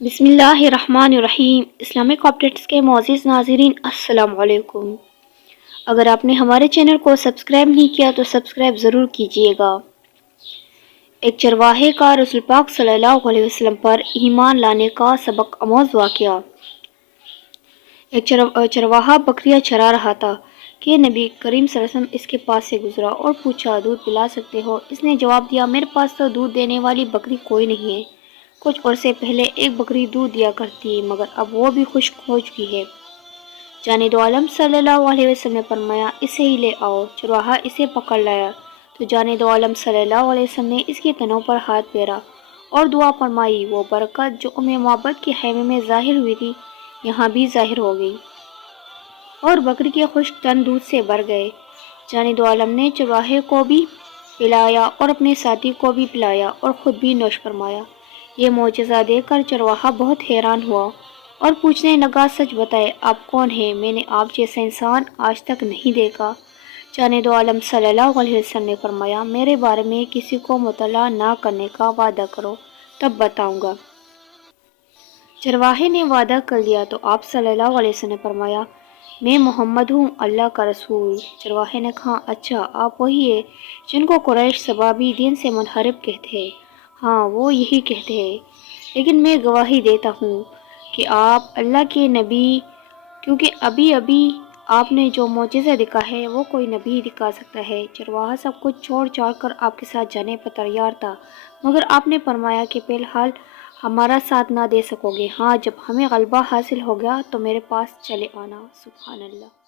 بسم اللہ الرحمن الرحیم۔ اسلامک اپڈیٹس کے معزز ناظرین السلام علیکم۔ اگر آپ نے ہمارے چینل کو سبسکرائب نہیں کیا تو سبسکرائب ضرور کیجیے گا۔ ایک چرواہے کا رسول پاک صلی اللہ علیہ وسلم پر ایمان لانے کا سبق آموز واقعہ۔ ایک چرواہا بکریاں چرا رہا تھا کہ نبی کریم صلی اللہ علیہ وسلم اس کے پاس سے گزرا اور پوچھا دودھ پلا سکتے ہو؟ اس نے جواب دیا میرے پاس تو دودھ دینے والی بکری کوئی نہیں ہے۔ کچھ عرصے پہلے ایک بکری دودھ دیا کرتی مگر اب وہ بھی خشک ہو چکی ہے۔ جانے دو عالم صلی اللہ علیہ وسلم نے فرمایا اسے ہی لے آؤ۔ چرواہا اسے پکڑ لایا تو جانے دو عالم صلی اللہ علیہ وسلم نے اس کے تنوں پر ہاتھ پھیرا اور دعا فرمائی، وہ برکت جو معبد کے خیمے میں ظاہر ہوئی تھی یہاں بھی ظاہر ہو گئی اور بکری کے خشک تن دودھ سے بھر گئے۔ جانے دو عالم نے چرواہے کو بھی پلایا اور اپنے ساتھی کو بھی پلایا اور خود بھی نوش فرمایا۔ یہ معجزہ دیکھ کر چرواہا بہت حیران ہوا اور پوچھنے لگا سچ بتائے آپ کون ہیں؟ میں نے آپ جیسا انسان آج تک نہیں دیکھا۔ جانے دو عالم صلی اللہ علیہ وسلم نے فرمایا میرے بارے میں کسی کو مطلع نہ کرنے کا وعدہ کرو تب بتاؤں گا۔ چرواہے نے وعدہ کر لیا تو آپ صلی اللہ علیہ وسلم نے فرمایا میں محمد ہوں، اللہ کا رسول۔ چرواہے نے کہا اچھا آپ وہی ہیں جن کو قریش سبابی دین سے منحرف کہتے ہیں؟ ہاں وہ یہی کہتے ہیں، لیکن میں گواہی دیتا ہوں کہ آپ اللہ کے نبی، کیونکہ ابھی آپ نے جو معجزہ دکھا ہے وہ کوئی نبی دکھا سکتا ہے۔ چرواہا سب کچھ چھوڑ چھاڑ کر آپ کے ساتھ جانے پر تیار تھا مگر آپ نے فرمایا کہ فی الحال ہمارا ساتھ نہ دے سکو گے، ہاں جب ہمیں غلبہ حاصل ہو گیا تو میرے پاس چلے آنا۔ سبحان اللہ۔